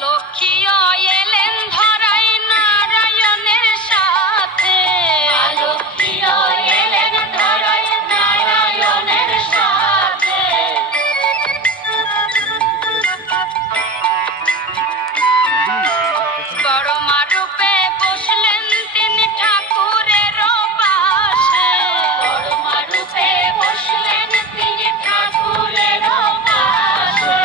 লক্ষ্মীও এলেন ধরাই নারায়ণের সাথে, লক্ষ্মীও এলেন ধরাই নারায়ণের সাথে। বড় মা রূপে বসলেন তিনি ঠাকুরের পাশে, বড় মা রূপে বসলেন তিনি ঠাকুরের পাশে।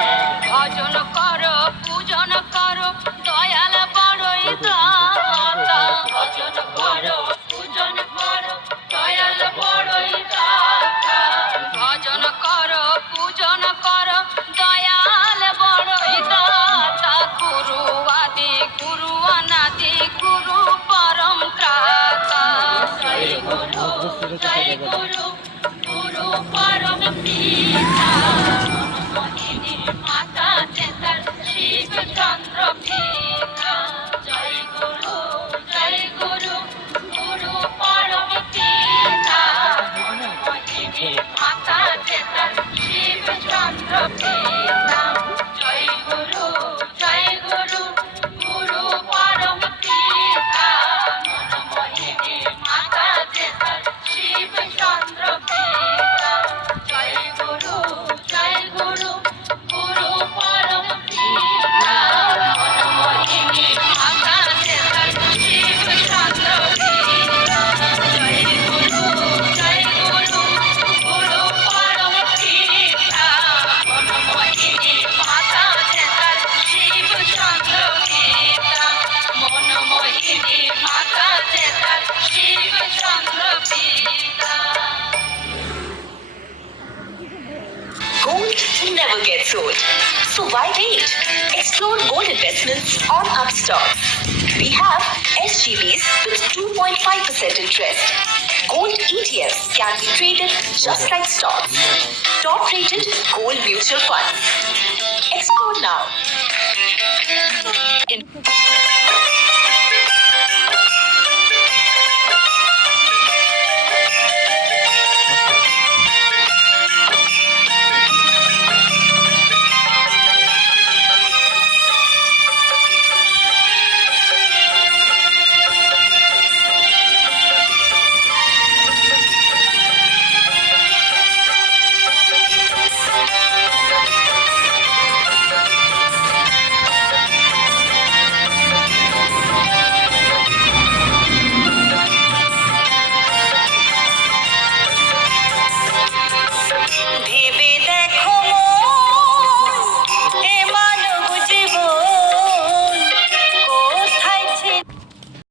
ভজন করো পূজন করো দয়াল বড়ই দাতা, ভজন করো পূজন করো দয়াল বড়ই দাতা, ভজন করো পূজন করো দয়াল বড়ই দাতা। গুরু আদি গুরু অনাদি গুরু পরম ত্রাতা। জয় গুরু জয় গুরু গুরু পরম পিতা, মোহিনী মাতা চেতার শিব চন্দ্র পিতা। জয় গুরু গুরু পরম পিতা, মোহিনী মাতা চেতার শিব চন্দ্র পিতা। জয় গুরু গুরু পরম পিতা, মোহিনী মাতা চেতার শিব চন্দ্র পিতা। জয় গুরু গুরু পরম পিতা, মোহিনী মাতা চেতার শিব চন্দ্র পিতা। জয় গুরু গুরু পরম পিতা, মোহিনী মাতা চেতার শিব চন্দ্র পিতা। মনমোহিনী মাতা চেতার শিব চন্দ্র পিতা। Gold never gets old. So why wait? Explore gold investments on Upstocks. We have SGBs with 2.5% interest. Gold ETFs can be traded just like stocks. Top rated gold mutual funds. Explore now.